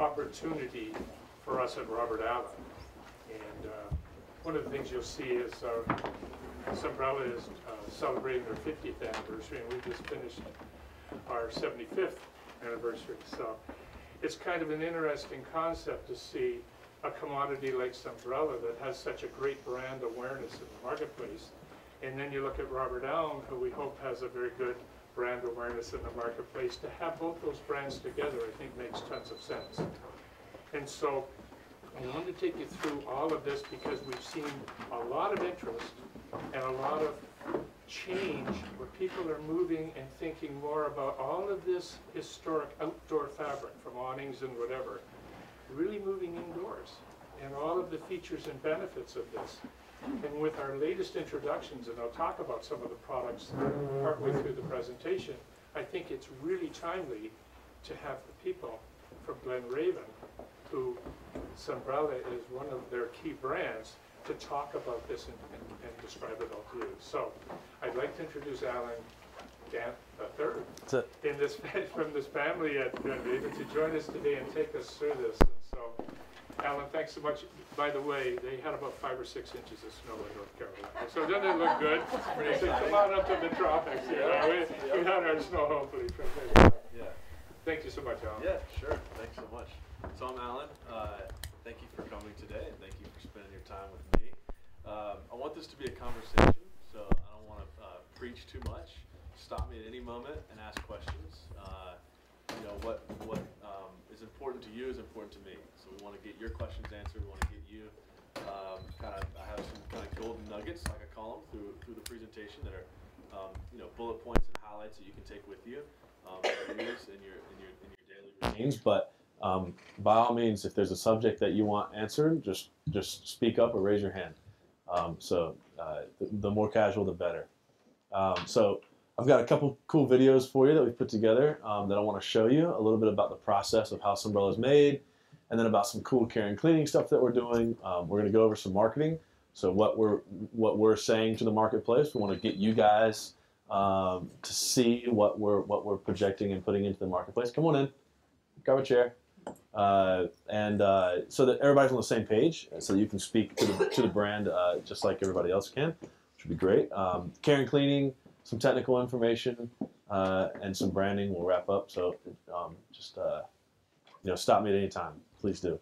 opportunity for us at Robert Allen. And one of the things you'll see is Sunbrella is celebrating their 50th anniversary, and we just finished our 75th anniversary. So it's kind of an interesting concept to see a commodity like Sunbrella that has such a great brand awareness in the marketplace. And then you look at Robert Allen, who we hope has a very good brand awareness in the marketplace. To have both those brands together, I think, makes tons of sense. And so I wanted to take you through all of this because we've seen a lot of interest and a lot of change where people are moving and thinking more about all of this historic outdoor fabric from awnings and whatever, really moving indoors, and all of the features and benefits of this. And with our latest introductions, and I'll talk about some of the products partway through the presentation, I think it's really timely to have the people from Glen Raven, who Sunbrella is one of their key brands, to talk about this and describe it all to you. So I'd like to introduce Alan Gant III from this family at Glen Raven to join us today and take us through this. And so, Alan, thanks so much. By the way, they had about 5 or 6 inches of snow in North Carolina. So doesn't it look good? They said, come on up to the tropics. You know, we had our snow hopefully from there. Yeah. Thank you so much, Alan. Yeah, sure. Thanks so much. So I'm Alan. Thank you for coming today, and thank you for spending your time with me. I want this to be a conversation, so I don't want to preach too much. Stop me at any moment and ask questions. You know, what is important to you is important to me. So we want to get your questions answered. We want to get you I have some kind of golden nuggets, like I call them, through the presentation that are you know, bullet points and highlights that you can take with you and use in your daily routines. But by all means, if there's a subject that you want answered, just speak up or raise your hand. The more casual, the better. So I've got a couple cool videos for you that we've put together that I want to show you a little bit about the process of how Sunbrella is made, and then about some cool care and cleaning stuff that we're doing. We're going to go over some marketing. So what we're saying to the marketplace, we want to get you guys to see what we're projecting and putting into the marketplace. Come on in, grab a chair. So that everybody's on the same page, so that you can speak to the brand just like everybody else can, which would be great. Care and cleaning, some technical information, and some branding. We'll wrap up. So you know, stop me at any time, please do.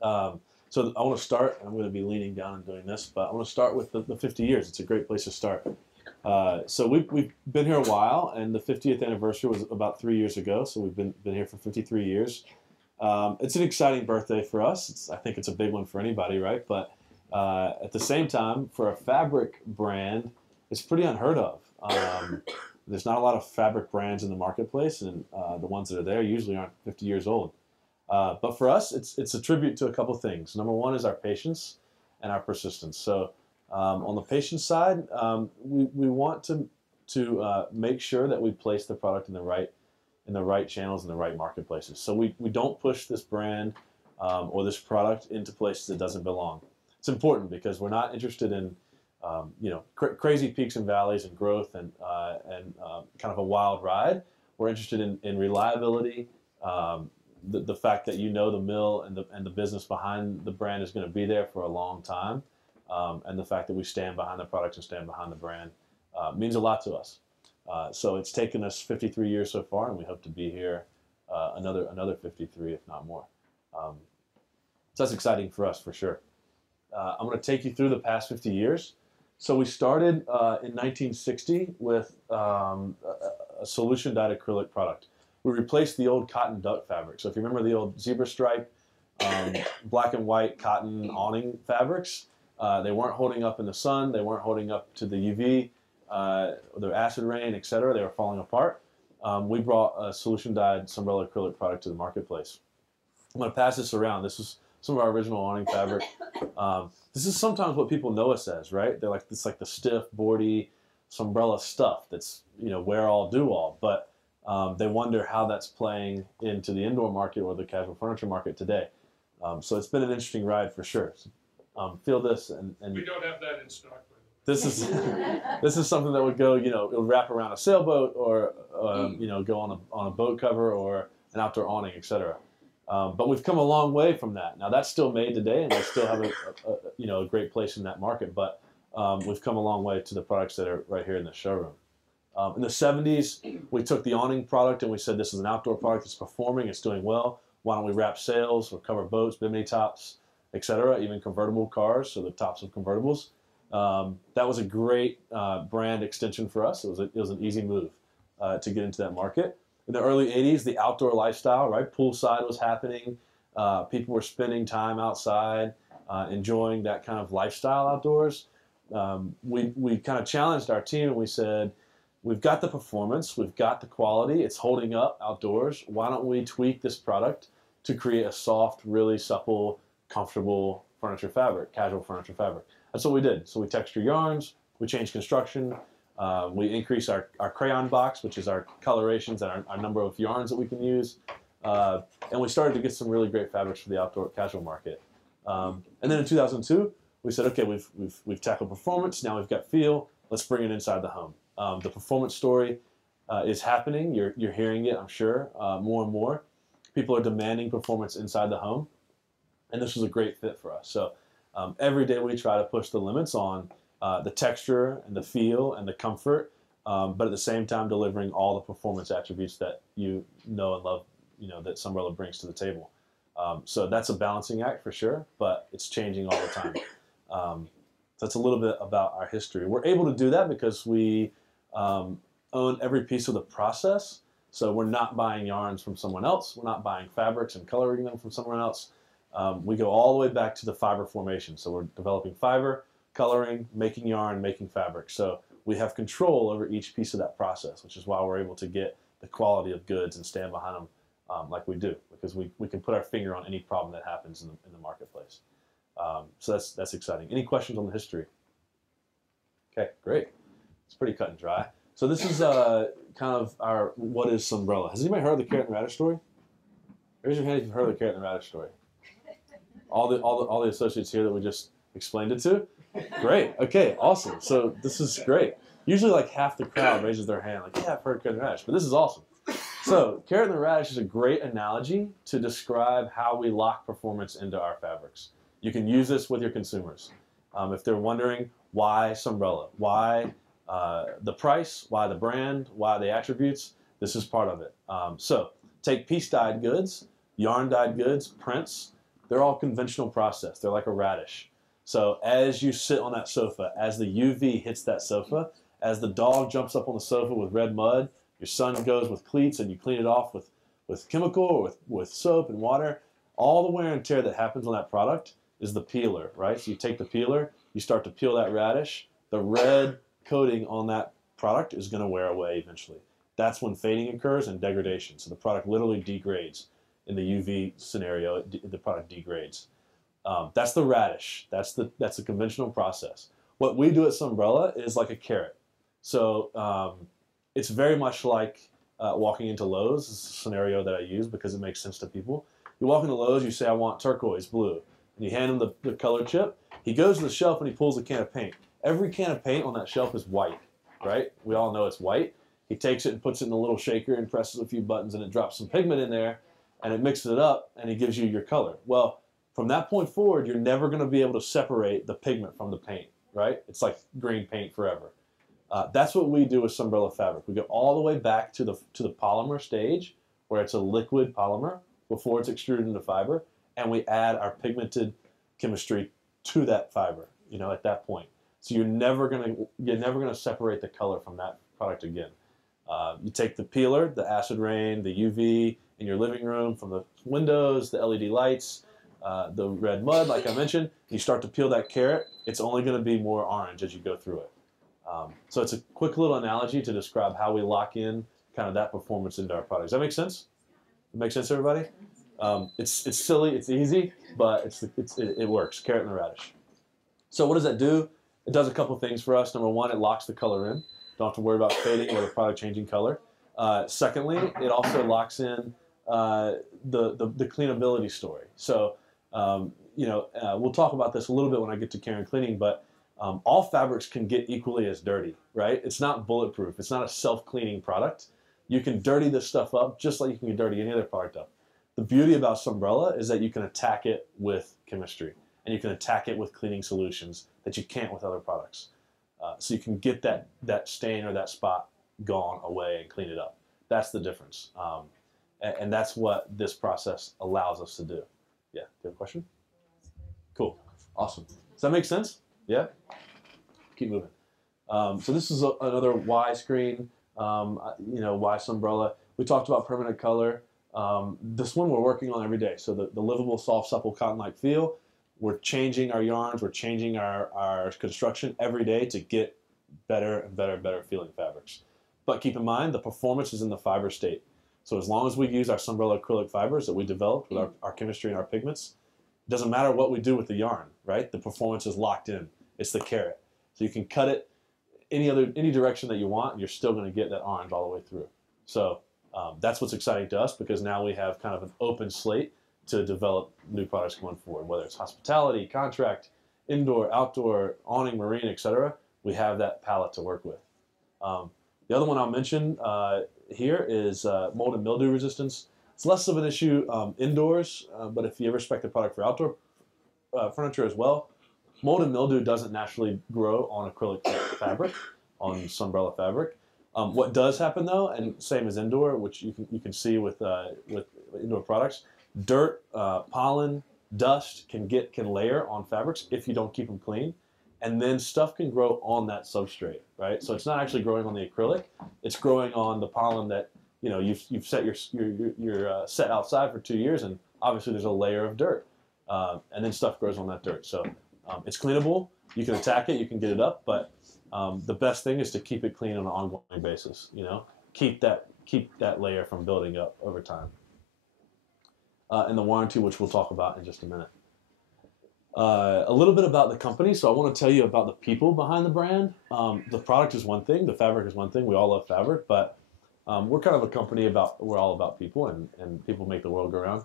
So I want to start. I'm going to be leaning down and doing this, but I want to start with the 50 years. It's a great place to start. So we've been here a while, and the 50th anniversary was about 3 years ago. So we've been here for 53 years. It's an exciting birthday for us. I think it's a big one for anybody, right? But at the same time, for a fabric brand, it's pretty unheard of. There's not a lot of fabric brands in the marketplace, and the ones that are there usually aren't 50 years old. But for us, it's a tribute to a couple things. Number one is our patience and our persistence. So on the patience side, we want to make sure that we place the product in the right channels and the right marketplaces. So we don't push this brand or this product into places it doesn't belong. It's important because we're not interested in you know, crazy peaks and valleys and growth and kind of a wild ride. We're interested in reliability, the fact that you know the mill and the business behind the brand is going to be there for a long time, and the fact that we stand behind the products and stand behind the brand means a lot to us. So it's taken us 53 years so far, and we hope to be here another 53, if not more. So that's exciting for us, for sure. I'm going to take you through the past 50 years. So we started in 1960 with a solution-dyed acrylic product. We replaced the old cotton duck fabric. So if you remember the old zebra stripe, black and white cotton awning fabrics, they weren't holding up in the sun. They weren't holding up to the UV, the acid rain, etc. They were falling apart. We brought a solution-dyed Sunbrella acrylic product to the marketplace. I'm going to pass this around. This is some of our original awning fabric. This is sometimes what people know us as, right? They're like, it's like the stiff, boardy Sunbrella stuff that's, you know, wear all, do all. But they wonder how that's playing into the indoor market or the casual furniture market today. So it's been an interesting ride for sure. So, feel this, and we don't have that in stock. This is something that would go, you know, it'll wrap around a sailboat or you know, go on a boat cover or an outdoor awning, etc. But we've come a long way from that. Now that's still made today, and we still have a great place in that market. But we've come a long way to the products that are right here in the showroom. In the 70s, we took the awning product and we said this is an outdoor product that's performing, it's doing well. Why don't we wrap sails or cover boats, bimini tops, etc., even convertible cars, so the tops of convertibles. That was a great brand extension for us. It was an easy move to get into that market. In the early 80s, the outdoor lifestyle, right? Poolside was happening. People were spending time outside, enjoying that kind of lifestyle outdoors. We kind of challenged our team and we said, we've got the performance, we've got the quality, it's holding up outdoors. Why don't we tweak this product to create a soft, really supple, comfortable furniture fabric, casual furniture fabric? That's what we did. So we texture yarns, we changed construction, we increased our crayon box, which is our colorations and our number of yarns that we can use. And we started to get some really great fabrics for the outdoor casual market. And then in 2002, we said, okay, we've tackled performance, now we've got feel, let's bring it inside the home. The performance story is happening. You're hearing it, I'm sure, more and more. People are demanding performance inside the home, and this was a great fit for us. So every day we try to push the limits on the texture and the feel and the comfort, but at the same time delivering all the performance attributes that you know and love, that Sunbrella brings to the table. So that's a balancing act for sure, but it's changing all the time. So that's a little bit about our history. We're able to do that because we own every piece of the process. So we're not buying yarns from someone else. We're not buying fabrics and coloring them from someone else. We go all the way back to the fiber formation. So we're developing fiber, coloring, making yarn, making fabric. So we have control over each piece of that process, which is why we're able to get the quality of goods and stand behind them like we do, because we can put our finger on any problem that happens in the marketplace. So that's exciting. Any questions on the history? Okay, great. It's pretty cut and dry. So this is kind of our what is Sunbrella. Has anybody heard of the carrot and radish story? Raise your hand if you've heard of the carrot and radish story. All the associates here that we just explained it to? Great. Okay, awesome. So this is great. Usually like half the crowd raises their hand like, yeah, I've heard carrot and radish, but this is awesome. So carrot and radish is a great analogy to describe how we lock performance into our fabrics. You can use this with your consumers. If they're wondering why Sunbrella, why the price, why the brand, why the attributes, this is part of it. So take piece-dyed goods, yarn-dyed goods, prints, they're all conventional process. They're like a radish. So as you sit on that sofa, as the UV hits that sofa, as the dog jumps up on the sofa with red mud, your son goes with cleats and you clean it off with chemical or with soap and water, all the wear and tear that happens on that product is the peeler, right? So you take the peeler, you start to peel that radish, the red coating on that product is going to wear away eventually. That's when fading occurs and degradation. So the product literally degrades. In the UV scenario, the product degrades. That's the radish. That's the conventional process. What we do at Sunbrella is like a carrot. So it's very much like walking into Lowe's. This is a scenario that I use because it makes sense to people. You walk into Lowe's, you say, I want turquoise blue. And you hand him the color chip. He goes to the shelf and he pulls a can of paint. Every can of paint on that shelf is white, right? We all know it's white. He takes it and puts it in a little shaker and presses a few buttons and it drops some pigment in there and it mixes it up and he gives you your color. Well, from that point forward, you're never going to be able to separate the pigment from the paint, right? It's like green paint forever. That's what we do with Sunbrella fabric. We go all the way back to the polymer stage where it's a liquid polymer before it's extruded into fiber, and we add our pigmented chemistry to that fiber, at that point. So you're never gonna separate the color from that product again. You take the peeler, the acid rain, the UV in your living room from the windows, the LED lights, the red mud, like I mentioned, you start to peel that carrot, it's only going to be more orange as you go through it. So it's a quick little analogy to describe how we lock in kind of that performance into our product. Does that make sense? It makes sense, everybody? It's silly, it's easy, but it works, carrot and the radish. So what does that do? It does a couple things for us. Number one, it locks the color in. Don't have to worry about fading or the product changing color. Secondly, it also locks in the cleanability story. So, we'll talk about this a little bit when I get to care and cleaning, but all fabrics can get equally as dirty, right? It's not bulletproof. It's not a self-cleaning product. You can dirty this stuff up just like you can dirty any other product up. The beauty about Sunbrella is that you can attack it with chemistry, and you can attack it with cleaning solutions that you can't with other products. So you can get that stain or that spot gone away and clean it up. That's the difference. And that's what this process allows us to do. Yeah, do you have a question? Cool, awesome. Does that make sense? Yeah? Keep moving. So this is another Y screen, Y Sunbrella. We talked about permanent color. This one we're working on every day. So the livable, soft, supple, cotton-like feel. We're changing our yarns. We're changing our construction every day to get better and better feeling fabrics. But keep in mind, the performance is in the fiber state. So as long as we use our Sunbrella acrylic fibers that we developed with our chemistry and our pigments, it doesn't matter what we do with the yarn, right? The performance is locked in. It's the carrot. So you can cut it any direction that you want, and you're still going to get that orange all the way through. So that's what's exciting to us, because now we have kind of an open slate to develop new products going forward, whether it's hospitality, contract, indoor, outdoor, awning, marine, etc. We have that palette to work with. The other one I'll mention here is mold and mildew resistance. It's less of an issue indoors, but if you ever spec the product for outdoor furniture as well, mold and mildew doesn't naturally grow on acrylic fabric, on Sunbrella fabric. What does happen though, and same as indoor, which you can see with indoor products, dirt, pollen, dust can layer on fabrics if you don't keep them clean, and then stuff can grow on that substrate, right? So it's not actually growing on the acrylic; it's growing on the pollen that you've set your set outside for 2 years, and obviously there's a layer of dirt, and then stuff grows on that dirt. So it's cleanable. You can attack it. You can get it up, but the best thing is to keep it clean on an ongoing basis. Keep that layer from building up over time. And the warranty, which we'll talk about in just a minute. A little bit about the company. So I want to tell you about the people behind the brand. The product is one thing. The fabric is one thing. We all love fabric, but we're kind of a company we're all about people, and people make the world go round.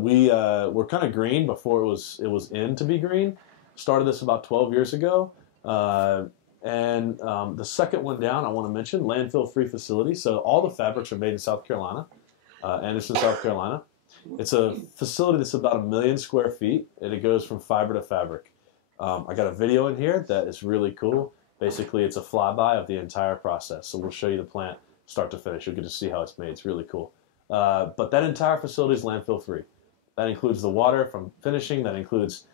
We're kind of green before it was in to be green. Started this about 12 years ago. And the second one down, I want to mention landfill-free facility. So all the fabrics are made in South Carolina, Anderson, South Carolina. It's a facility that's about 1 million square feet, and it goes from fiber to fabric. I got a video in here that is really cool. Basically, it's a flyby of the entire process. So we'll show you the plant start to finish. You'll get to see how it's made. It's really cool. But that entire facility is landfill-free. That includes the water from finishing. That includes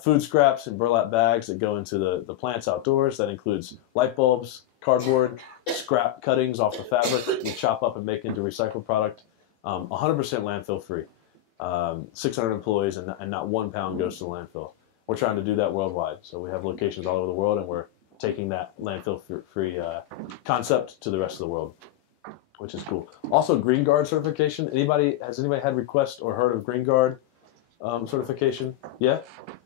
food scraps in burlap bags that go into the plants outdoors. That includes light bulbs, cardboard, scrap cuttings off the fabric we chop up and make into recycled product. 100% landfill free. 600 employees, and not 1 pound goes to the landfill. We're trying to do that worldwide. So we have locations all over the world, and we're taking that landfill free concept to the rest of the world, which is cool. Also, Green Guard certification. Has anybody had request or heard of Green Guard certification? Yeah.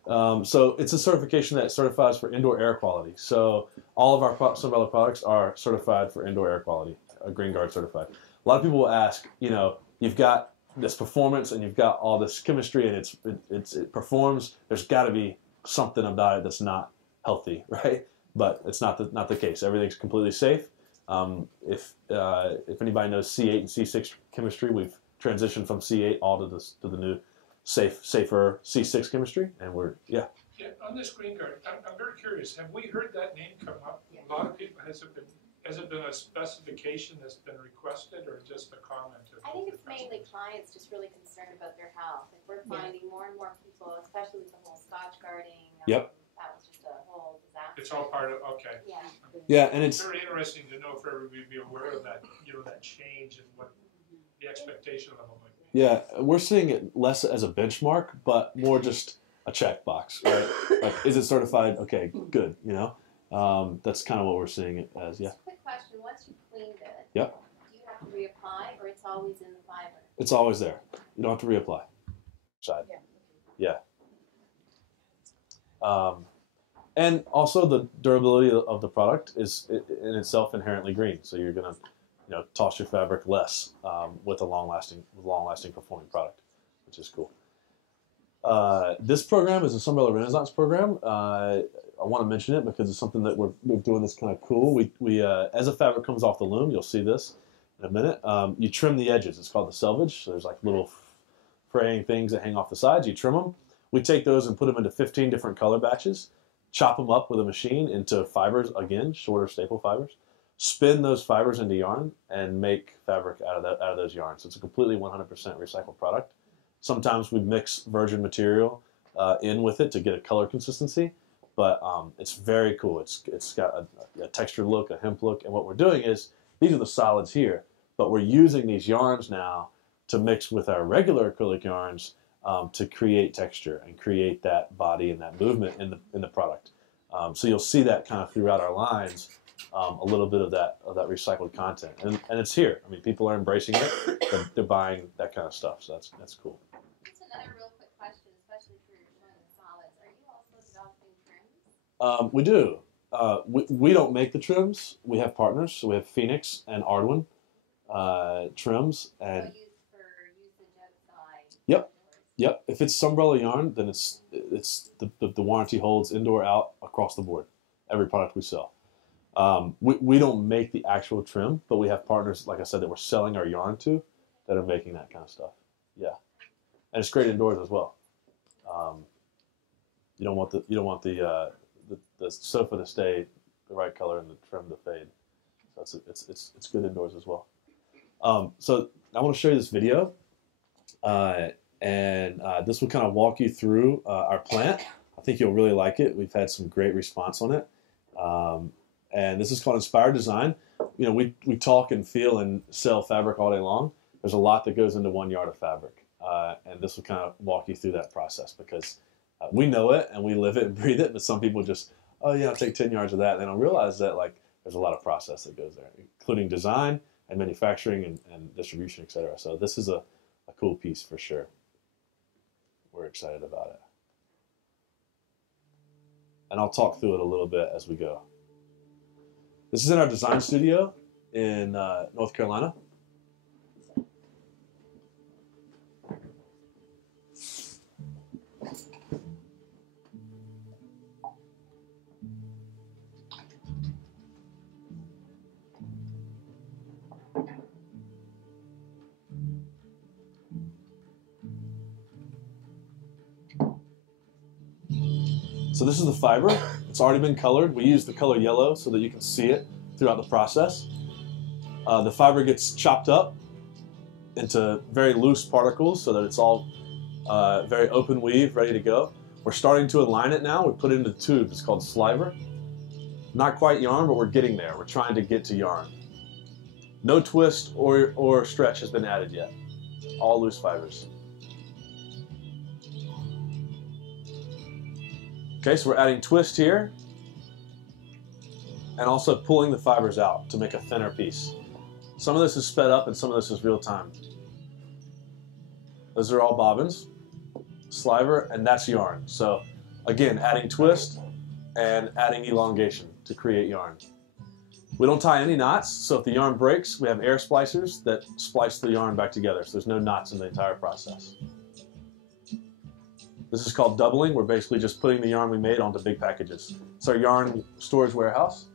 So it's a certification that certifies for indoor air quality. So all of our Sunbrella products are certified for indoor air quality, Green Guard certified. A lot of people will ask, you've got this performance and you've got all this chemistry and it performs. There's got to be something about it that's not healthy, right? But it's not the case. Everything's completely safe. If anybody knows C8 and C6 chemistry, we've transitioned from C8 all to the new safer C6 chemistry, and yeah. On this Green Guard, I'm very curious. Have we heard that name come up? Yeah. A lot of people, has it been a specification that's been requested, or just a comment? I think it's mainly clients just really concerned about their health. Like we're finding more and more people, especially with the whole Scotch guarding. Yep. That was just a whole disaster. It's all part of, okay. Yeah. Yeah, and it's very interesting to know if everybody would be aware of that, that change and what the expectation level might be. Yeah, we're seeing it less as a benchmark, but more just a checkbox, right? Like, is it certified? Okay, good. That's kind of what we're seeing it as. Yeah. Just a quick question: once you cleaned it, yep. Do you have to reapply, or it's always in the fiber? It's always there. You don't have to reapply. Side. Yeah. And also the durability of the product is in itself inherently green, so you're gonna toss your fabric less with a long-lasting performing product, which is cool. This program is a Sunbrella Renaissance program. I want to mention it because it's something that we're doing that's kind of cool. We as a fabric comes off the loom, you'll see this in a minute. You trim the edges. It's called the selvage. So there's like little fraying things that hang off the sides. You trim them. We take those and put them into 15 different color batches, chop them up with a machine into fibers, again, shorter staple fibers, spin those fibers into yarn, and make fabric out of those yarns. So it's a completely 100% recycled product. Sometimes we mix virgin material in with it to get a color consistency, but it's very cool. It's got a textured look, a hemp look, and what we're doing is, these are the solids here, but we're using these yarns now to mix with our regular acrylic yarns to create texture and create that body and that movement in the product. So you'll see that kind of throughout our lines, a little bit of that recycled content, and it's here. I mean, people are embracing it. They're buying that kind of stuff, so that's cool. Just another real quick question, especially for your showing the solids. Are you also developing trims? We do. We don't make the trims. We have partners. So we have Phoenix and Ardwin trims, and So used for usage outside. Yep. Yep. If it's Sunbrella yarn, then it's the warranty holds indoor, out, across the board. Every product we sell. We don't make the actual trim, but we have partners, like I said, that we're selling our yarn to, that are making that kind of stuff. Yeah, and it's great indoors as well. You don't want the sofa to stay the right color and the trim to fade. So it's good indoors as well. So I want to show you this video, and this will kind of walk you through our plant. I think you'll really like it. We've had some great response on it. And this is called Inspired Design. You know, we talk and feel and sell fabric all day long. There's a lot that goes into 1 yard of fabric. And this will kind of walk you through that process, because we know it and we live it and breathe it, but some people just, oh yeah, I'll take 10 yards of that. And they don't realize that, like, there's a lot of process that goes there, including design and manufacturing and distribution, etc. So this is a cool piece for sure. We're excited about it. And I'll talk through it a little bit as we go. This is in our design studio in North Carolina. So this is the fiber. It's already been colored. We use the color yellow so that you can see it throughout the process. The fiber gets chopped up into very loose particles so that it's all very open weave, ready to go. We're starting to align it now. We put it into the tube. It's called sliver. Not quite yarn, but we're getting there. We're trying to get to yarn. No twist or stretch has been added yet. All loose fibers. Okay, so we're adding twist here and also pulling the fibers out to make a thinner piece. Some of this is sped up and some of this is real time. Those are all bobbins, sliver, and that's yarn. So again, adding twist and adding elongation to create yarn. We don't tie any knots, so if the yarn breaks, we have air splicers that splice the yarn back together, so there's no knots in the entire process. This is called doubling. We're basically just putting the yarn we made onto big packages. It's our yarn storage warehouse.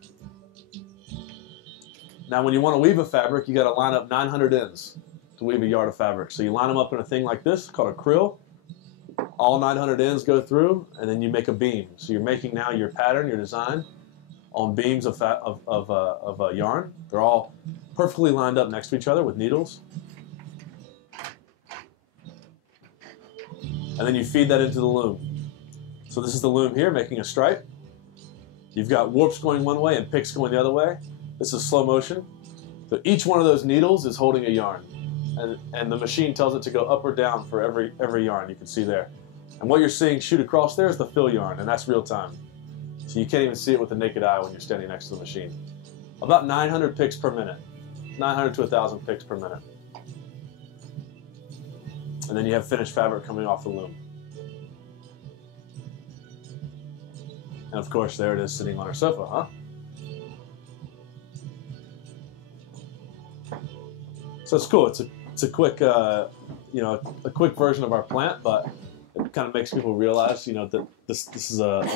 Now when you want to weave a fabric, you got to line up 900 ends to weave a yard of fabric. So you line them up in a thing like this called a krill. All 900 ends go through, and then you make a beam. So you're making now your pattern, your design, on beams of yarn. They're all perfectly lined up next to each other with needles. And then you feed that into the loom. So this is the loom here making a stripe. You've got warps going one way and picks going the other way. This is slow motion. So each one of those needles is holding a yarn. And the machine tells it to go up or down for every yarn you can see there. And what you're seeing shoot across there is the fill yarn, and that's real time. So you can't even see it with the naked eye when you're standing next to the machine. About 900 picks per minute. 900 to 1,000 picks per minute. And then you have finished fabric coming off the loom. And of course, there it is sitting on our sofa, huh? So it's cool. It's a quick, a quick version of our plant, but it kind of makes people realize, that this is a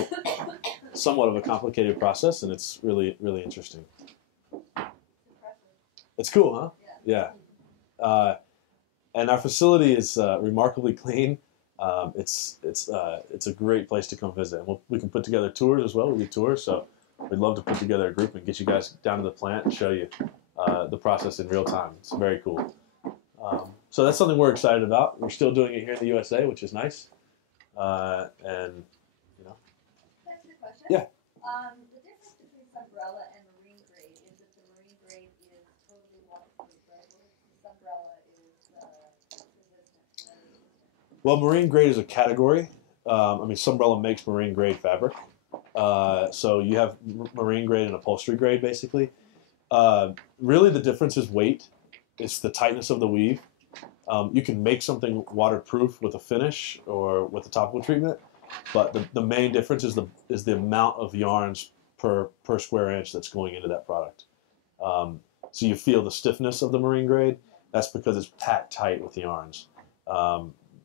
somewhat of a complicated process, and it's really, really interesting. It's cool, huh? Yeah. And our facility is remarkably clean. It's a great place to come visit. And we can put together tours as well. We do tours, so we'd love to put together a group and get you guys down to the plant and show you the process in real time. It's very cool. So that's something we're excited about. We're still doing it here in the USA, which is nice. And you know, That's a good question. Yeah. The difference between Sunbrella and marine grade is that the marine grade is totally waterproof, right? Whereas the Sunbrella is resistant, weather resistant. well, marine grade is a category. I mean, Sunbrella makes marine grade fabric. So you have marine grade and upholstery grade, basically. Really, the difference is weight. It's the tightness of the weave. You can make something waterproof with a finish or with a topical treatment, but the main difference is the amount of yarns per square inch that's going into that product. So you feel the stiffness of the marine grade. That's because it's packed tight with yarns.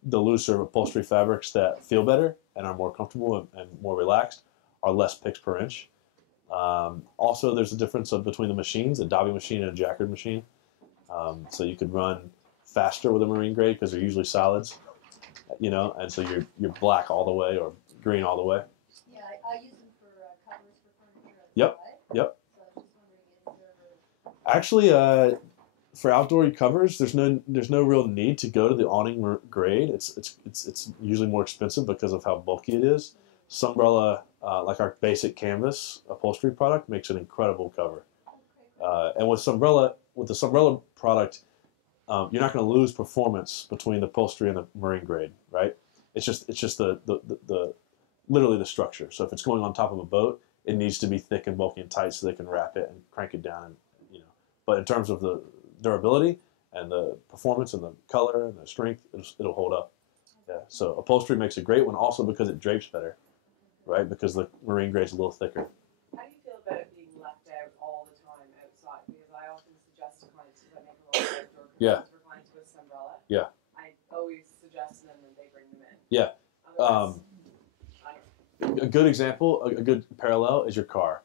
The looser upholstery fabrics that feel better and are more comfortable and more relaxed are less picks per inch. Also, there's a difference between the machines, a Dobby machine and a Jacquard machine. So you could run faster with a marine grade because they're usually solids, and so you're black all the way or green all the way. Yeah, I use them for covers for furniture. Yep, outside. yep. So I was just wondering, is there Actually, for outdoor covers, there's no real need to go to the awning grade. It's usually more expensive because of how bulky it is. Sunbrella, like our basic canvas upholstery product, makes an incredible cover. And with the Sunbrella product, you're not going to lose performance between the upholstery and the marine grade, right? It's just the literally the structure. So if it's going on top of a boat, it needs to be thick and bulky and tight so they can wrap it and crank it down. And, But in terms of the durability and the performance and the color and the strength, it'll hold up. Yeah. So upholstery makes a great one, also because it drapes better, right? Because the marine grade's a little thicker. How do you feel about it being left out all the time outside? Because I often suggest to clients, because I make a lot of outdoor Yeah. for clients with Sunbrella. Yeah. I always suggest to them that they bring them in. Yeah. Otherwise, I don't A good example, a good parallel is your car.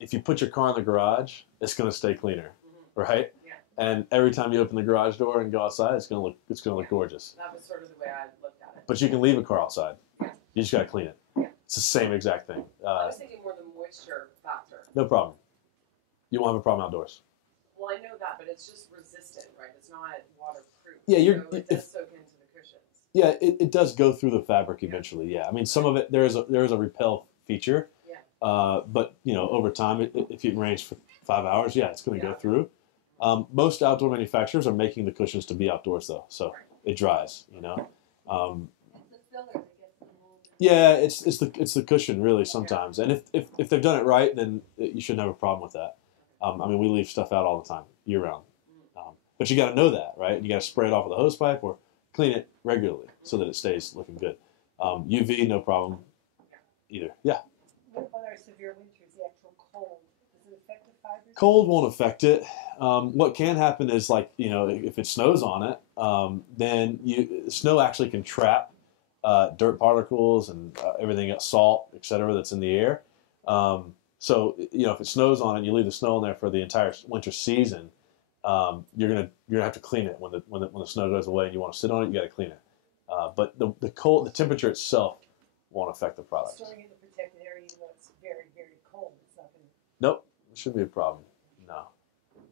If you put your car in the garage, it's going to stay cleaner, right? Yeah. And every time you open the garage door and go outside, it's going to look gorgeous. That was sort of the way I looked at it. But you can leave a car outside. Yeah. You just got to clean it. Yeah. It's the same exact thing. I was thinking more the moisture factor. No problem. You won't have a problem outdoors. Well, I know that, but it's just resistant, right? It's not waterproof. Yeah, so it does soak into the cushions. Yeah, it does go through the fabric eventually. Yeah, I mean some of it there is a repel feature. Yeah. But over time, if it rains for 5 hours, yeah, it's going to go through. Most outdoor manufacturers are making the cushions to be outdoors though, so it dries. it's the filler that gets the mold? Yeah, it's the cushion really sometimes, and if they've done it right, then you shouldn't have a problem with that. I mean, we leave stuff out all the time, year round, but you got to know that, right? You got to spray it off with a hose pipe or clean it regularly so that it stays looking good. UV, no problem either. Yeah. What about our severe winters, the actual cold? Does it affect the fibers? Cold won't affect it. What can happen is if it snows on it, then snow actually can trap dirt particles and everything else, salt, etc. that's in the air. So if it snows on it, and you leave the snow in there for the entire winter season. You're gonna have to clean it when the snow goes away and you want to sit on it. You got to clean it. But the temperature itself won't affect the product. Storing in the protected area, even though it's very, very cold, it's not going to... Nope, it shouldn't be a problem. No.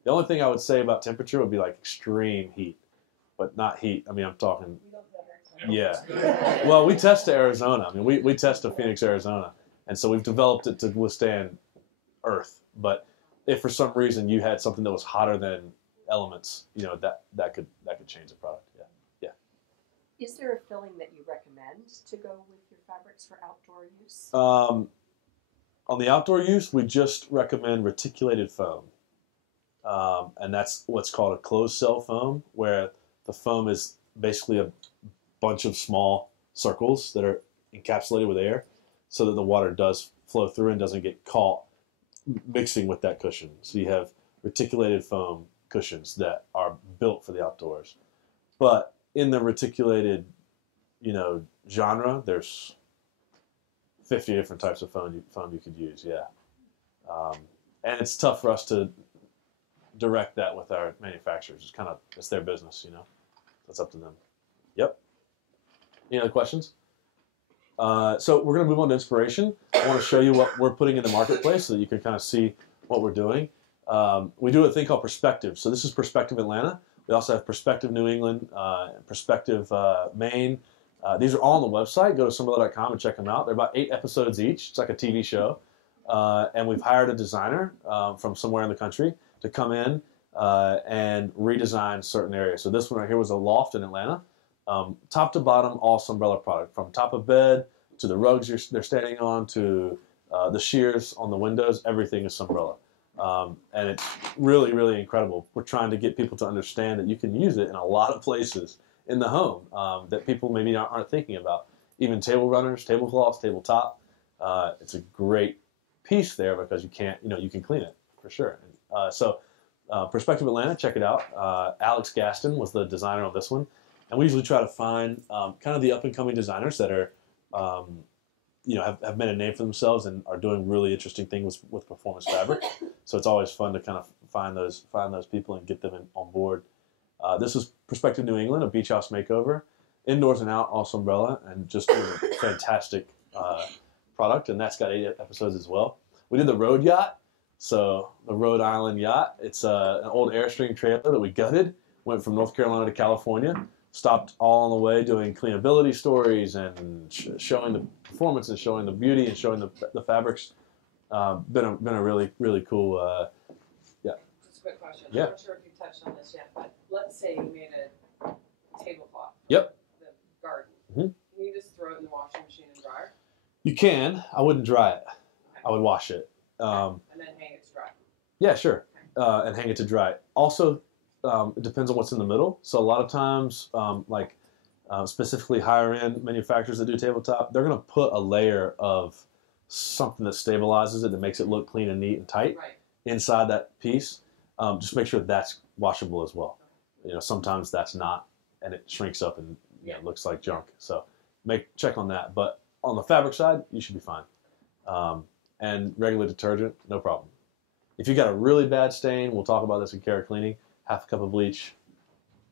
The only thing I would say about temperature would be like extreme heat, but not heat. I mean, I'm talking. We don't have Yeah. Well, we test to Arizona. I mean, we test to Phoenix, Arizona, and so we've developed it to withstand Earth. But if for some reason you had something that was hotter than elements, that could change the product. Yeah. Is there a filling that you recommend to go with your fabrics for outdoor use? On the outdoor use, we just recommend reticulated foam, and that's what's called a closed cell foam, where the foam is basically a bunch of small circles that are encapsulated with air, so that the water does flow through and doesn't get caught mixing with that cushion. So you have reticulated foam cushions that are built for the outdoors. But in the reticulated, genre, there's 50 different types of foam you could use. Yeah, and it's tough for us to direct that with our manufacturers. It's their business, that's up to them. Yep. Any other questions? So we're going to move on to inspiration. I want to show you what we're putting in the marketplace so that you can kind of see what we're doing. We do a thing called Perspective. So this is Perspective Atlanta. We also have Perspective New England, Perspective Maine. These are all on the website. Go to sunbrella.com and check them out. They're about 8 episodes each. It's like a TV show. And we've hired a designer from somewhere in the country to come in and redesign certain areas. So this one right here was a loft in Atlanta. Top to bottom, all Sunbrella product. From top of bed to the rugs they're standing on to the shears on the windows, everything is Sunbrella. And it's really, really incredible. We're trying to get people to understand that you can use it in a lot of places in the home that people maybe aren't thinking about. Even table runners, tablecloths, tabletop. It's a great piece there because you can clean it for sure. Perspective Atlanta, check it out. Alex Gaston was the designer on this one. And we usually try to find kind of the up-and-coming designers that are, have made a name for themselves and are doing really interesting things with performance fabric. So it's always fun to kind of find those people and get them on board. This is Perspective New England, a beach house makeover, indoors and out, all Sunbrella, and just a fantastic product. And that's got 8 episodes as well. We did the Road Yacht, so the Rhode Island yacht. It's an old Airstream trailer that we gutted, went from North Carolina to California. Stopped all on the way doing cleanability stories and showing the performance and showing the beauty and showing the fabrics. Been a really, really cool, Just a quick question. Yeah. I'm not sure if you touched on this yet, but let's say you made a tablecloth. Yep. The garden. Mhm. Can you just throw it in the washing machine and dry it? You can. I wouldn't dry it. I would wash it. And then hang it to dry. Yeah, sure. And hang it to dry. Also, it depends on what's in the middle. So a lot of times, specifically higher end manufacturers that do tabletop, they're going to put a layer of something that stabilizes it, that makes it look clean and neat and tight Right. inside that piece. Just make sure that's washable as well. Sometimes that's not, and it shrinks up and looks like junk. So check on that. But on the fabric side, you should be fine. And regular detergent, no problem. If you got a really bad stain, we'll talk about this in care cleaning. Half a cup of bleach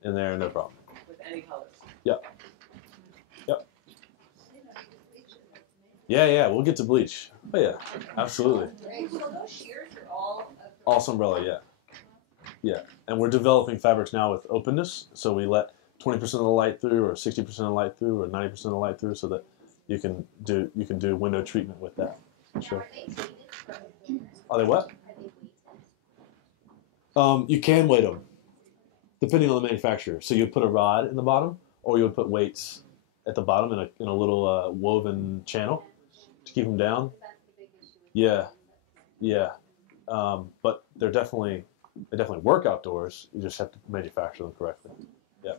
in there, no problem. With any colors. Yep. Yeah, we'll get to bleach. Oh yeah, absolutely. Right, so those shears are all of the. All Sunbrella, yeah. And we're developing fabrics now with openness, so we let 20% of the light through, or 60% of the light through, or 90% of the light through, so that you can do window treatment with that. Sure. Now, are they weighted from within? Are they what? Are they weighted? You can weight them, depending on the manufacturer. So you'd put a rod in the bottom, or you would put weights at the bottom in a little woven channel to keep them down. That's the big issue with Yeah. these. Yeah. But they definitely work outdoors. You just have to manufacture them correctly. Yeah.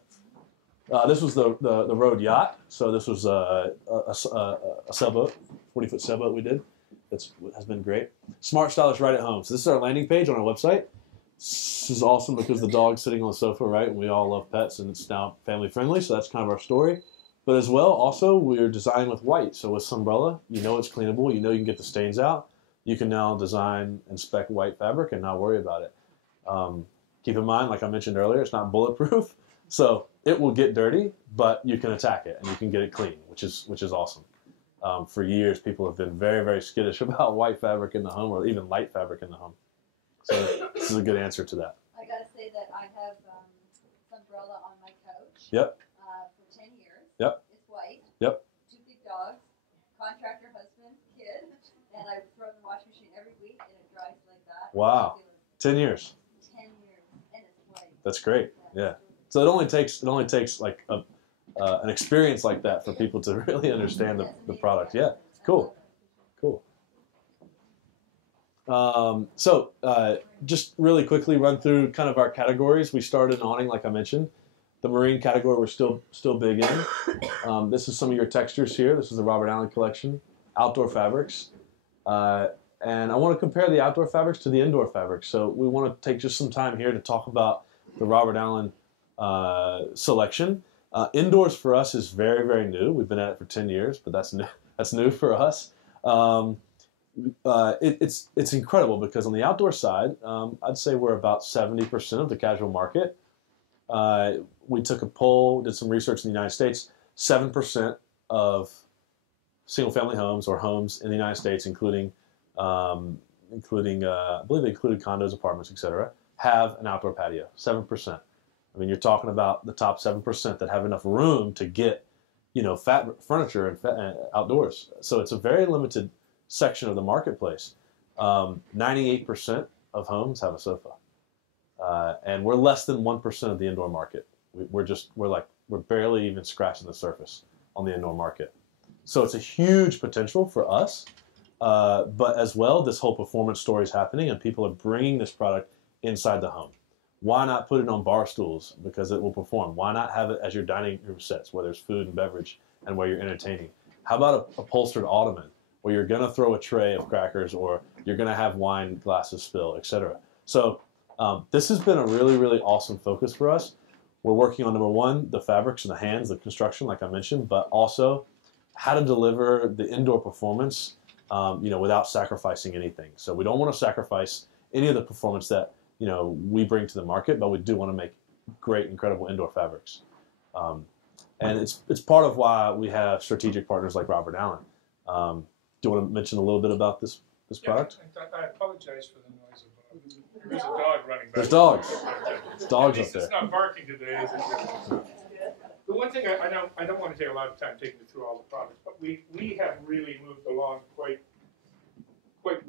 This was the Road Yacht. So this was a sailboat, 40-foot sailboat we did. Has been great. Smart, stylish, right at home. So this is our landing page on our website. This is awesome because the dog's sitting on the sofa, right? And we all love pets, and it's now family friendly. So that's kind of our story. But as well, also, we're designing with white. So with Sunbrella, it's cleanable. You can get the stains out. You can now design and spec white fabric and not worry about it. Keep in mind, like I mentioned earlier, it's not bulletproof. So it will get dirty, but you can attack it and you can get it clean, which is awesome. For years, people have been very, very skittish about white fabric in the home, or even light fabric in the home. So this is a good answer to that. I gotta say that I have Sunbrella on my couch. Yep. For 10 years. Yep. It's white. Yep. 2 big dogs, contractor husband, kid, and I throw it in the washing machine every week, and it dries like that. Wow. It's 10 years. 10 years, and it's white. That's great. Yeah. So it only takes like an experience like that for people to really understand the product. Yeah. Cool. Just really quickly run through kind of our categories. We started in awning, like I mentioned. The marine category we're still big in. This is some of your textures here. This is the Robert Allen collection. Outdoor fabrics. And I want to compare the outdoor fabrics to the indoor fabrics. So we want to take just some time here to talk about the Robert Allen selection. Indoors for us is very, very new. We've been at it for 10 years, but that's new. That's new for us. It's incredible because on the outdoor side, I'd say we're about 70% of the casual market. we took a poll, did some research in the United States. 7% of single-family homes or homes in the United States, including I believe they included condos, apartments, etc., have an outdoor patio. 7%. I mean, you're talking about the top 7% that have enough room to get, fat furniture and outdoors. So it's a very limited section of the marketplace. 98% of homes have a sofa, and we're less than 1% of the indoor market. We're barely even scratching the surface on the indoor market. So it's a huge potential for us, but as well, this whole performance story is happening, and people are bringing this product inside the home. Why not put it on bar stools because it will perform? Why not have it as your dining room sets where there's food and beverage and where you're entertaining? How about a upholstered ottoman where you're going to throw a tray of crackers or you're going to have wine glasses spill, etc.? So this has been a really, really awesome focus for us. We're working on, number one, the fabrics and the hands, the construction, like I mentioned, but also how to deliver the indoor performance, without sacrificing anything. So we don't want to sacrifice any of the performance that we bring to the market, but we do want to make great, incredible indoor fabrics. And it's part of why we have strategic partners like Robert Allen. Do you want to mention a little bit about this product? I apologize for the noise above. There's a dog running back. There's dogs. There's dogs up there. It's not barking today, is it? The one thing I don't want to take a lot of time taking you through all the products, but we have really moved along quite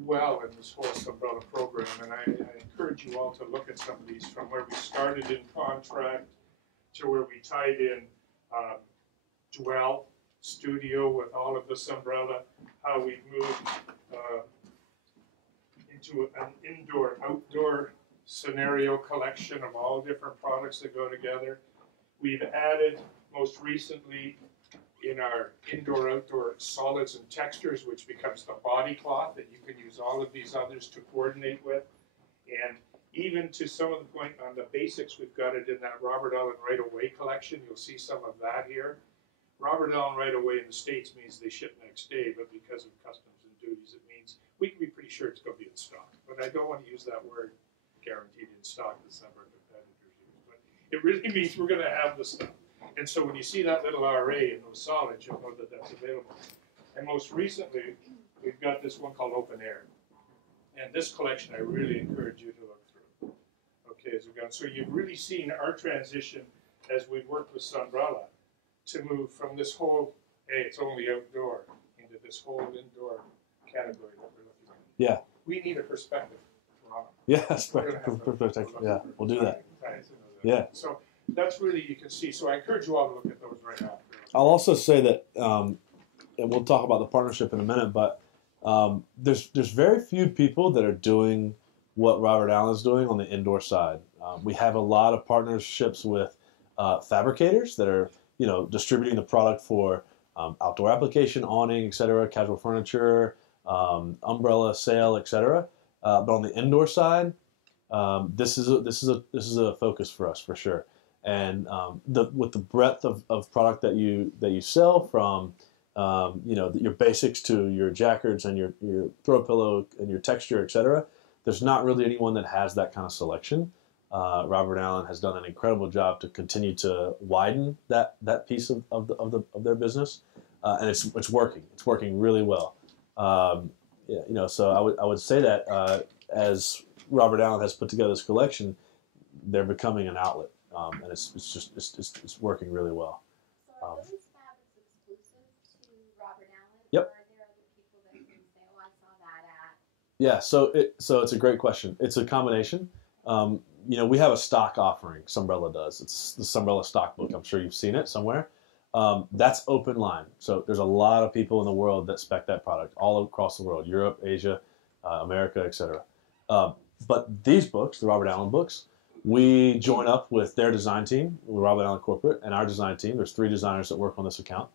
well in this whole umbrella program, and I encourage you all to look at some of these from where we started in contract to where we tied in Dwell Studio with all of this umbrella, how we've moved into an indoor-outdoor scenario collection of all different products that go together. We've added, most recently, in our indoor-outdoor solids and textures, which becomes the body cloth that you can use all of these others to coordinate with. And even to some of the point on the basics, we've got it in that Robert Allen Right Away collection. You'll see some of that here. Robert Allen Right Away in the States means they ship next day, but because of customs and duties, it means we can be pretty sure it's going to be in stock. But I don't want to use that word guaranteed in stock that some of our competitors use. But it really means we're going to have the stuff. And so when you see that little RA in those solids, you'll know that that's available. And most recently, we've got this one called Open Air. And this collection I really encourage you to look through. Okay, so you've really seen our transition as we've worked with Sunbrella to move from this whole, hey, it's only outdoor, into this whole indoor category that we're looking at. Yeah. We need a perspective. Yeah, yeah, we'll do that. Yeah. So that's really, you can see. So I encourage you all to look at those right now. I'll also say that, and we'll talk about the partnership in a minute, but there's very few people that are doing what Robert Allen's doing on the indoor side. We have a lot of partnerships with fabricators that are, distributing the product for outdoor application, awning, etc., casual furniture, umbrella, sail, etc. But on the indoor side, this is a focus for us for sure. And with the breadth of product that you sell, from your basics to your jackards and your throw pillow and your texture, etc., there's not really anyone that has that kind of selection. Robert Allen has done an incredible job to continue to widen that piece of their business, and it's working. It's working really well. So I would say that as Robert Allen has put together this collection, they're becoming an outlet, and it's working really well. So are those fabrics exclusive to Robert Allen? Yep. Or are there other people that can say, oh, I saw that at? Yeah, so it's a great question. It's a combination. We have a stock offering, Sunbrella does. It's the Sunbrella stock book. I'm sure you've seen it somewhere. That's open line. So there's a lot of people in the world that spec that product all across the world, Europe, Asia, America, etc. But these books, the Robert Allen books, we join up with their design team, Robert Allen Corporate, and our design team. There's 3 designers that work on this account.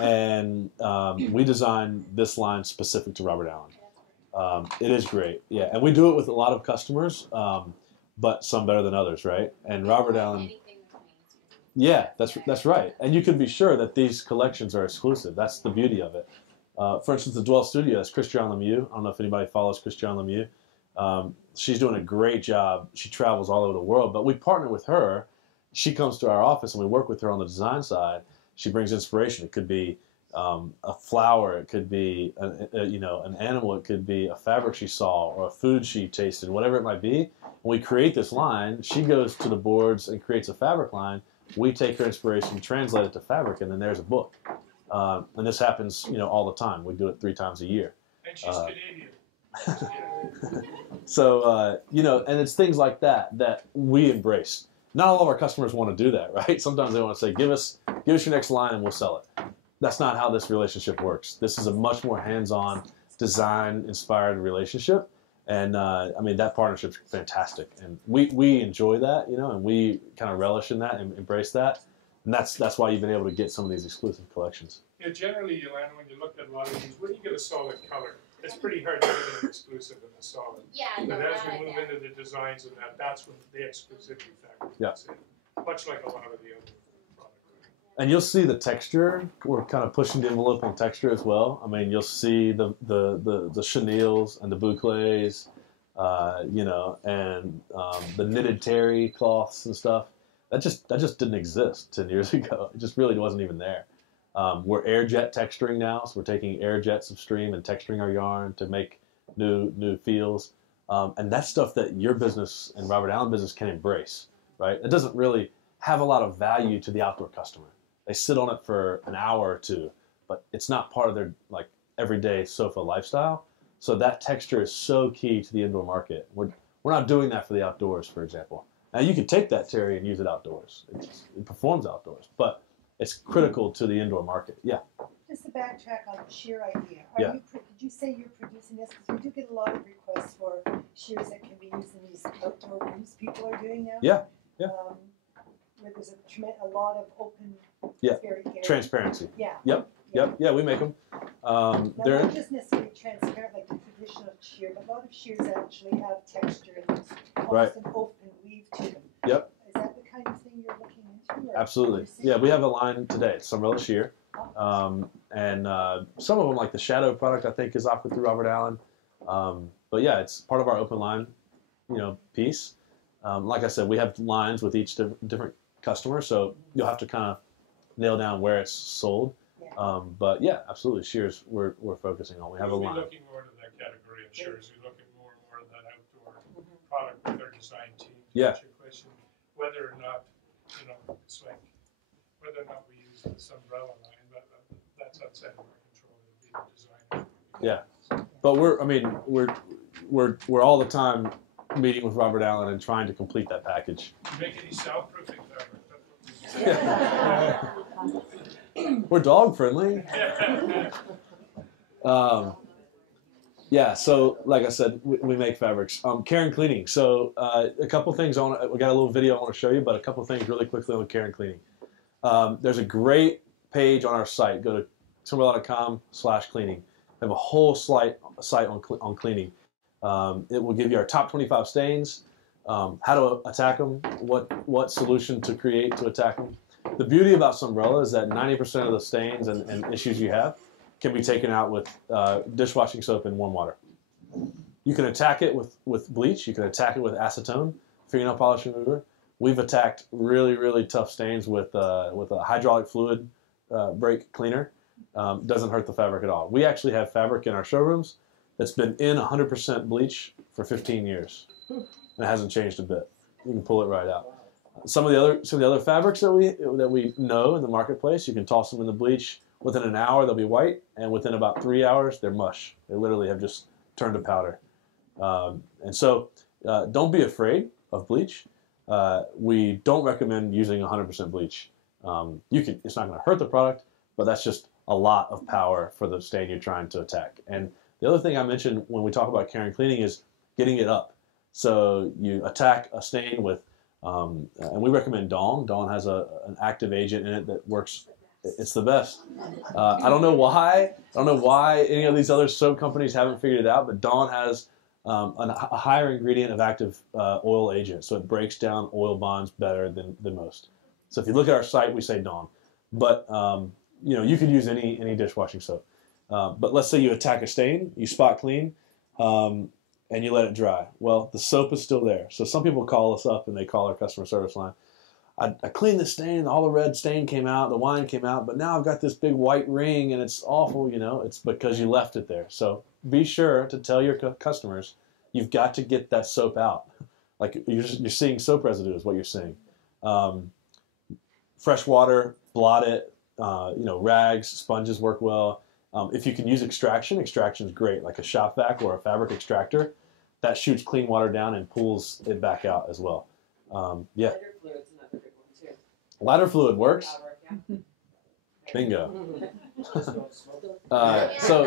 And we design this line specific to Robert Allen. It is great, yeah. And we do it with a lot of customers, but some better than others, right? And Robert Allen, yeah, that's right. And you can be sure that these collections are exclusive. That's the beauty of it. For instance, the Dwell Studio is Christiane Lemieux. I don't know if anybody follows Christiane Lemieux. She's doing a great job. She travels all over the world, but we partner with her she comes to our office and we work with her on the design side. She brings inspiration. It could be a flower, it could be an animal, it could be a fabric she saw or a food she tasted, whatever it might be. When we create this line, she goes to the boards and creates a fabric line. We take her inspiration, translate it to fabric, and then there's a book. And this happens, all the time. We do it 3 times a year. And she's Canadian. So, and it's things like that we embrace. Not all of our customers want to do that, right? Sometimes they want to say, give us your next line and we'll sell it. That's not how this relationship works. This is a much more hands-on, design-inspired relationship. And, that partnership's fantastic. And we enjoy that, and we kind of relish in that and embrace that. And that's why you've been able to get some of these exclusive collections. Yeah, generally, Yolanda, when you look at a lot of these, when you get a solid color, it's pretty hard to get an exclusive in a solid. Yeah, no, But as that I we move get. into the designs and that's when the exclusivity factor Yeah. comes in. Much like a lot of the other product. And you'll see the texture. We're kind of pushing the envelope on texture as well. You'll see the chenilles and the bouclés, and the knitted terry cloths and stuff. That just didn't exist 10 years ago. It just really wasn't even there. We're air jet texturing now, so we're taking air jets of stream and texturing our yarn to make new feels. And that's stuff that your business and Robert Allen business can embrace, right? It doesn't really have a lot of value to the outdoor customer. They sit on it for an hour or two, but it's not part of their everyday sofa lifestyle. So that texture is so key to the indoor market. We're not doing that for the outdoors, for example. Now you can take that terry and use it outdoors. It performs outdoors, but it's critical to the indoor market. Yeah. Just to backtrack on the sheer idea. Yeah. Did you say you're producing this? Because we do get a lot of requests for shears that can be used in these outdoor rooms people are doing now. Yeah. Where there's a lot of open, Yeah. very area. Transparency. Yeah. Yep. Yeah, we make them. Now, They're not just necessarily transparent like the traditional shear, but a lot of shears actually have texture and there's almost Right. an open weave to them. Yep. Is that the kind of thing you're looking into? Or Absolutely. you're seeing? Yeah, we have a line today. It's Umbrella Sheer. And some of them, like the Shadow product, I think is offered through Robert Allen. But yeah, it's part of our open line, piece. Like I said, we have lines with each different customer, so you'll have to kind of nail down where it's sold. Yeah. But yeah, absolutely, shears we're focusing on. We have a We'll be line. looking more to that category of shears. We're looking more and more at that outdoor product with our design team. To Yeah. answer your question, whether or not, it's like, whether or not we use this umbrella line, that's outside of our control. It'll be the design. Yeah. But we're all the time meeting with Robert Allen and trying to complete that package. You make any soundproofing fabric? That's what we do. We're dog friendly. Yeah, so like I said, we make fabrics. Care and cleaning. So a couple things we got a little video I want to show you, but a couple things really quickly on care and cleaning. There's a great page on our site. Go to timberlaw.com/cleaning. We have a whole site on cleaning. It will give you our top 25 stains, how to attack them, what solution to create to attack them. The beauty about Sunbrella is that 90% of the stains and issues you have can be taken out with dishwashing soap and warm water. You can attack it with bleach. You can attack it with acetone, fingernail polish remover. We've attacked really, really tough stains with a hydraulic fluid brake cleaner. Doesn't hurt the fabric at all. We actually have fabric in our showrooms that's been in 100% bleach for 15 years. And it hasn't changed a bit. You can pull it right out. Some of the other fabrics that we know in the marketplace, you can toss them in the bleach. Within an hour, they'll be white, and within about 3 hours, they're mush. They literally have just turned to powder. And so, don't be afraid of bleach. We don't recommend using 100% bleach. It's not going to hurt the product, but that's just a lot of power for the stain you're trying to attack. And the other thing I mentioned when we talk about care and cleaning is getting it up. So you attack a stain with, and we recommend Dawn. Dawn has an active agent in it that works. It's the best. I don't know why. Any of these other soap companies haven't figured it out, but Dawn has a higher ingredient of active oil agent, so it breaks down oil bonds better than most. So if you look at our site, we say Dawn, but you could use any dishwashing soap. But let's say you attack a stain, you spot clean, and you let it dry. Well, the soap is still there. So some people call us up and they call our customer service line. I cleaned the stain, all the red stain came out, the wine came out, but now I've got this big white ring and it's awful, you know, it's because you left it there. So be sure to tell your customers, you've got to get that soap out. Like you're seeing soap residue is what you're seeing. Fresh water, blot it, you know, rags, sponges work well. If you can use extraction is great, like a shop vac or a fabric extractor. That shoots clean water down and pulls it back out as well. Yeah. Lighter fluid's another big one too. Lighter fluid works. Fabric, yeah. Bingo. Yeah. So,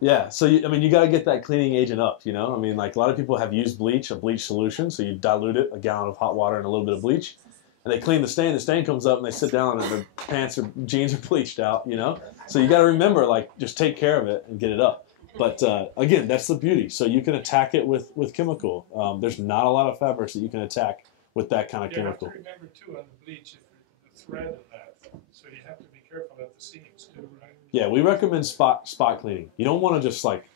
yeah. So, I mean, you got to get that cleaning agent up, you know? I mean, like a lot of people have used bleach, a bleach solution. So you dilute it, a gallon of hot water and a little bit of bleach. And they clean the stain comes up and they sit down and their pants or jeans are bleached out, you know? So you got to remember, like, just take care of it and get it up. But again, that's the beauty. So you can attack it with chemical. There's not a lot of fabrics that you can attack with that kind of You have chemical. to remember too on the bleach, if the thread of that, so you have to be careful at the seams too, right? Yeah, we recommend spot cleaning. You don't want to just like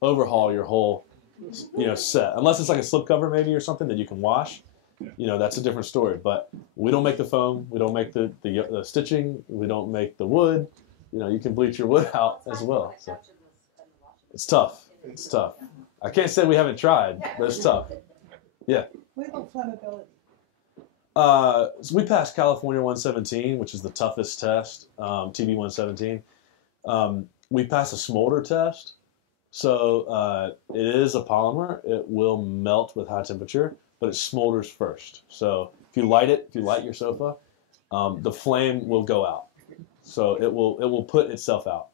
overhaul your whole, you know, set unless it's like a slipcover maybe or something that you can wash. You know, that's a different story. But we don't make the foam. We don't make the stitching. We don't make the wood. You know, you can bleach your wood out as well. So it's tough. It's tough. I can't say we haven't tried, but it's tough. Yeah. What about flammability? So we passed California 117, which is the toughest test, TB 117. We passed a smolder test. So it is a polymer. It will melt with high temperature, but it smolders first. So if you light your sofa, the flame will go out. So it will put itself out.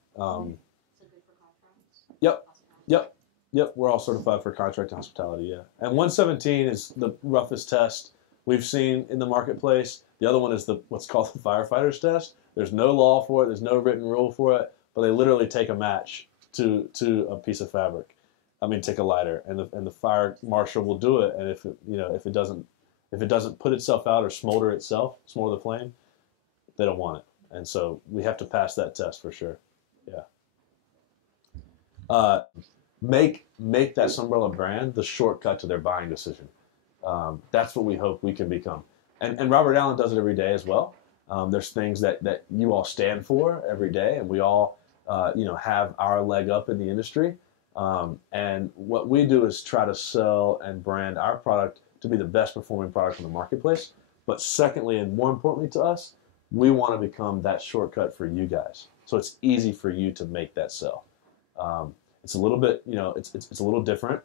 Yep. We're all certified for contract and hospitality, yeah. And 117 is the roughest test we've seen in the marketplace. The other one is what's called the firefighter's test. There's no law for it. There's no written rule for it. But they literally take a match to a piece of fabric. I mean, take a lighter, and the fire marshal will do it. And if it doesn't put itself out or smolder the flame, they don't want it. And so we have to pass that test for sure. Yeah. Make that Sunbrella brand the shortcut to their buying decision. That's what we hope we can become. And Robert Allen does it every day as well. There's things that you all stand for every day, and we all have our leg up in the industry. And what we do is try to sell and brand our product to be the best performing product in the marketplace. But secondly, and more importantly to us, we want to become that shortcut for you guys. So it's easy for you to make that sell. It's a little bit, it's a little different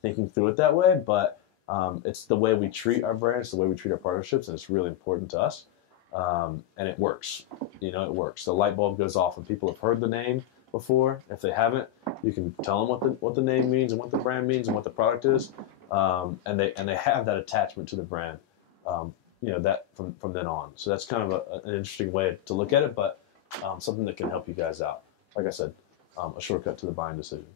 thinking through it that way, but it's the way we treat our brands, the way we treat our partnerships, and it's really important to us. And it works. It works. The light bulb goes off when people have heard the name before. If they haven't, you can tell them what the name means and what the brand means and what the product is, and they have that attachment to the brand. That from then on. So that's kind of an interesting way to look at it, but something that can help you guys out. Like I said, a shortcut to the buying decision.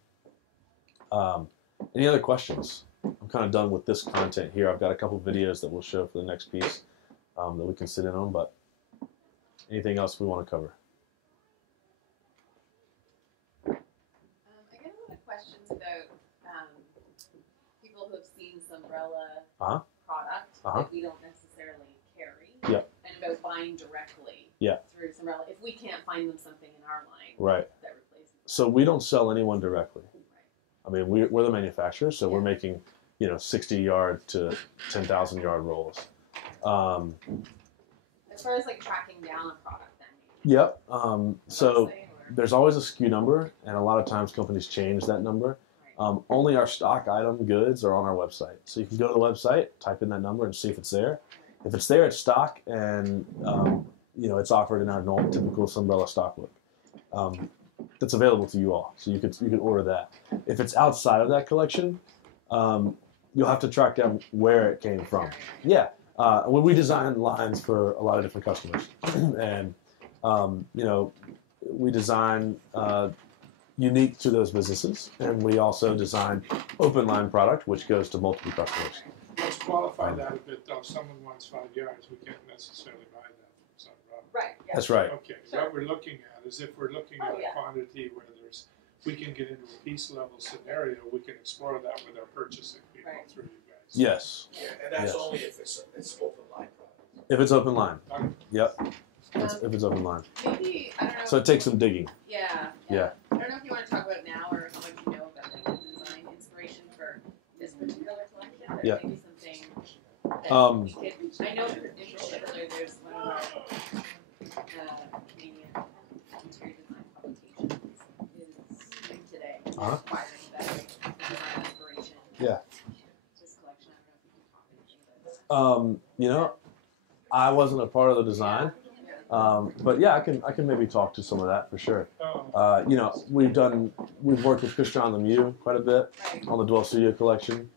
Any other questions? I'm kind of done with this content here. I've got a couple videos that we'll show for the next piece that we can sit in on, but anything else we want to cover? I get a lot of questions about people who have seen Sunbrella product that we don't necessarily carry, and about buying directly through Sunbrella if we can't find them something in our line that replaces it. So we don't sell anyone directly. I mean, we're the manufacturer, so we're making 60-yard to 10,000-yard rolls. As far as like tracking down a product, then. Yep. So there's always a SKU number, and a lot of times companies change that number. Only our stock item goods are on our website. So you can go to the website, type in that number, and see if it's there. If it's there, it's stock, and it's offered in our normal, typical Sunbrella stock look. That's available to you all, so you could order that. If it's outside of that collection, you'll have to track down where it came from. Yeah. When we design lines for a lot of different customers, and we design unique to those businesses, and we also design open line product, which goes to multiple customers. Let's qualify that a bit, though. If someone wants 5 yards, we can't necessarily buy that from Sunbrella. Right. Yeah. That's right. Okay. What we're looking at is if we're looking at a quantity where we can get into a piece level scenario, we can explore that with our purchasing people through you guys. Yes. Yeah, and that's Yes. only if it's open line product. If it's open line. Okay. Yep. If it's open line. Maybe, I don't know. So it takes some digging. Yeah. Yeah. I don't know if you want to talk about now or how much you know about like the design inspiration for this particular collection. Or Yeah. maybe something that we could. I know in particular there's one of our Canadian interior design publications is new today. Acquiring that design inspiration. Yeah. This collection. I don't know if you can talk anything about that. You know, I wasn't a part of the design. But yeah, I can maybe talk to some of that for sure. You know, we've worked with Christian Lemieux quite a bit on the Dwell Studio collection.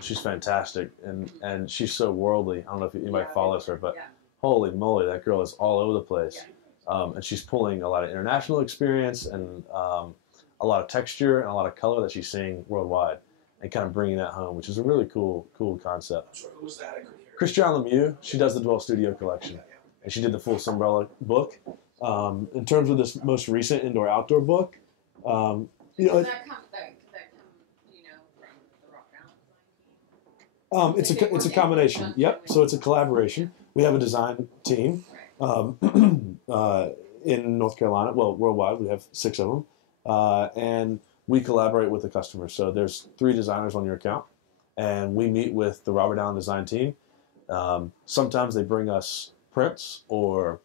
She's fantastic and she's so worldly. I don't know if anybody follows her, but holy moly, that girl is all over the place. And she's pulling a lot of international experience and a lot of texture and a lot of color that she's seeing worldwide and kind of bringing that home, which is a really cool concept. So who's that? I couldn't hear. Christian Lemieux, she does the Dwell Studio collection. And she did the full Sunbrella book. In terms of this most recent indoor-outdoor book, you know, Does that come, do you know, from the Rock Balance design team? it's a combination. Yep. So it's a collaboration. We have a design team in North Carolina. Well, worldwide, we have 6 of them, and we collaborate with the customers. So there's 3 designers on your account, and we meet with the Robert Allen design team. Sometimes they bring us prints or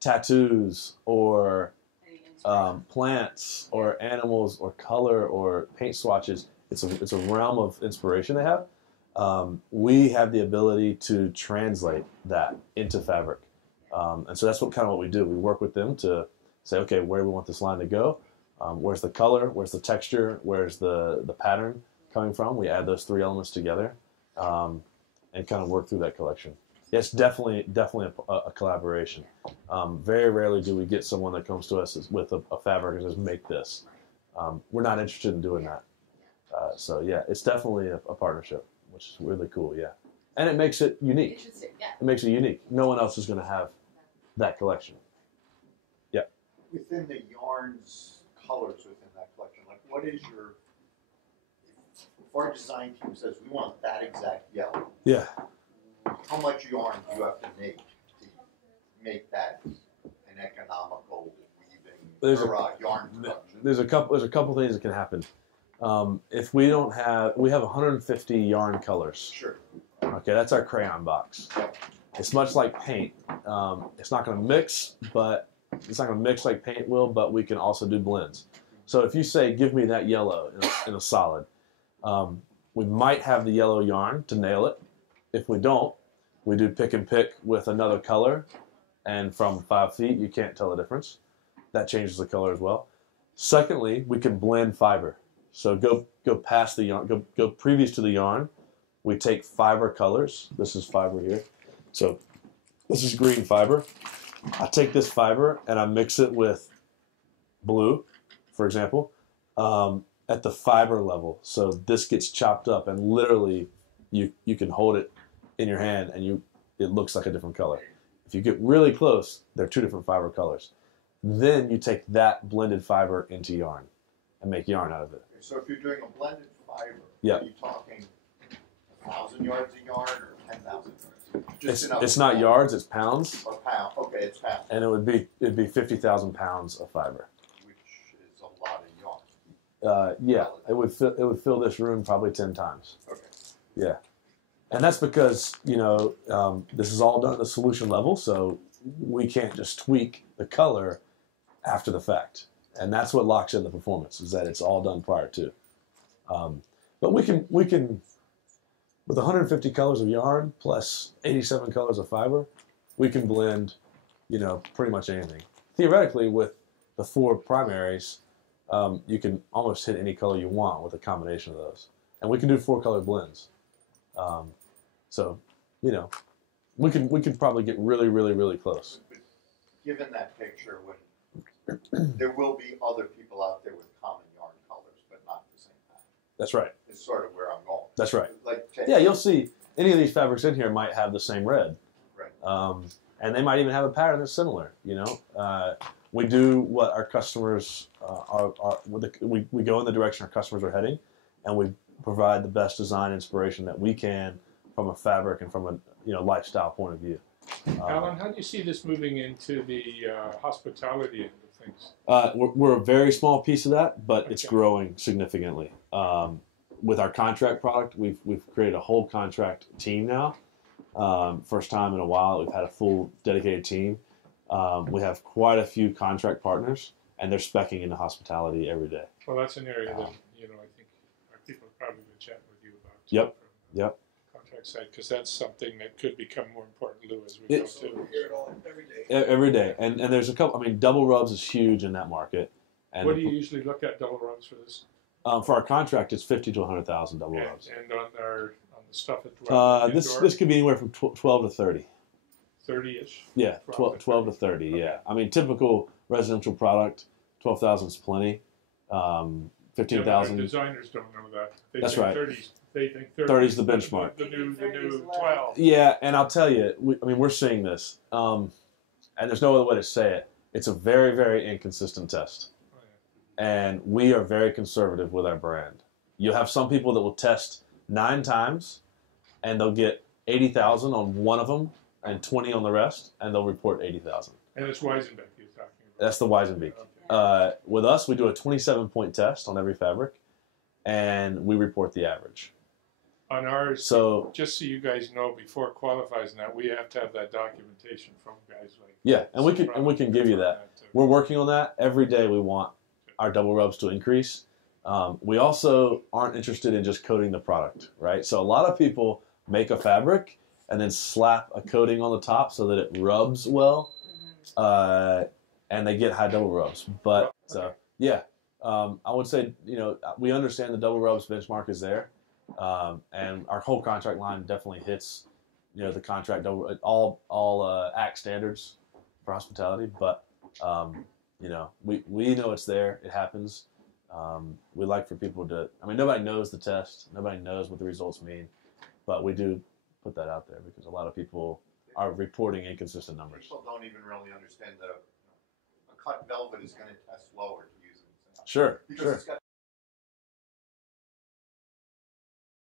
tattoos or plants or animals or color or paint swatches. It's a realm of inspiration they have. We have the ability to translate that into fabric, and so that's what we do. We work with them to say, okay, where do we want this line to go? Where's the color? Where's the texture? Where's the pattern coming from? We add those 3 elements together and kind of work through that collection. Yes, definitely a collaboration. Very rarely do we get someone that comes to us with a fabric and says, make this. We're not interested in doing that. So yeah, it's definitely a partnership, which is really cool, yeah. And it makes it unique. Interesting, yeah. It makes it unique. No one else is going to have that collection. Yeah. Within the yarns, colors within that collection, like what is your, if our design team says we want that exact yellow, Yeah. how much yarn do you have to make that an economical weaving yarn production? There's a couple things that can happen. If we don't have, we have 150 yarn colors. Sure. Okay, that's our crayon box. Yep. It's much like paint. It's not going to mix, but it's not going to mix like paint will. But we can also do blends. So if you say, "Give me that yellow in a solid," we might have the yellow yarn to nail it. If we don't, we do pick and pick with another color, and from 5 feet, you can't tell the difference. That changes the color as well. Secondly, we can blend fiber. So go past the yarn, go previous to the yarn. We take fiber colors. This is fiber here. So this is green fiber. I take this fiber and I mix it with blue, for example, at the fiber level. So this gets chopped up and literally you can hold it in your hand and it looks like a different color. If you get really close, they're 2 different fiber colors. Then you take that blended fiber into yarn and make yarn out of it. So if you're doing a blended fiber, Yeah. are you talking 1,000 yards of yarn or 10,000 yards? It's not yards, it's pounds, Or pound. Okay, it's pounds, and it'd be 50,000 pounds of fiber. which is a lot of yarn. Yeah, it would fill this room probably 10 times. Okay. Yeah, and that's because this is all done at the solution level, so we can't just tweak the color after the fact, and that's what locks in the performance is that it's all done prior to. But we can with 150 colors of yarn plus 87 colors of fiber, we can blend, pretty much anything. Theoretically, with the 4 primaries, you can almost hit any color you want with a combination of those, and we can do 4 color blends. So, we can probably get really, really, really close. Given that picture, when there will be other people out there with common yarn colors, but not the same pattern. That's right. Is sort of where I'm going. That's right. Like Yeah, you'll see any of these fabrics in here might have the same red. Right. And they might even have a pattern that's similar, We do what our customers we go in the direction our customers are heading, and we provide the best design inspiration that we can from a fabric and from a lifestyle point of view. Alan, how do you see this moving into the hospitality end of things? We're a very small piece of that, but it's Okay. growing significantly. With our contract product, we've created a whole contract team now. First time in a while we've had a full dedicated team. We have quite a few contract partners, and they're speccing into hospitality every day. Well, that's an area that, I think our people have probably been chatting with you about. Yep. From Yep. contract side, because that's something that could become more important, Lou, as we go So we to. hear it all every day. Every day, and there's a couple. I mean, double rubs is huge in that market. And What do you usually look at double rubs for this? for our contract, it's 50 to 100,000 double rubs. And on the stuff at 12 This could be anywhere from 12 to 30. 30-ish. Yeah, 12 to 30. Okay. Yeah, I mean, typical residential product, 12,000 is plenty. 15,000. Designers don't know that. They That's think right. 30s. They think 30s 30 is the benchmark. The new 12. Yeah, and I'll tell you, we're seeing this, and there's no other way to say it. It's a very, very inconsistent test, Oh, yeah. and we are very conservative with our brand. You'll have some people that will test 9 times, and they'll get 80,000 on one of them and 20 on the rest, and they'll report 80,000. And it's Weizenbeck you're talking about. That's the Weizenbeek. Okay. With us, we do a 27-point test on every fabric, and we report the average. On ours, So just so you guys know, before it qualifies now, we have to have that documentation from guys like. yeah, and we can give you that. We're working on that every day. We want our double rubs to increase. We also aren't interested in just coating the product, right? So a lot of people make a fabric and then slap a coating on the top so that it rubs well, and they get high double rubs. But yeah, I would say we understand the double rubs benchmark is there, and our whole contract line definitely hits the contract double all ACT standards for hospitality. But we know it's there. It happens. We like for people to. I mean, nobody knows the test. Nobody knows what the results mean, but we do put that out there because a lot of people are reporting inconsistent numbers. People don't even really understand that a cut velvet is going to test lower to use an example. Sure, Because sure. it's got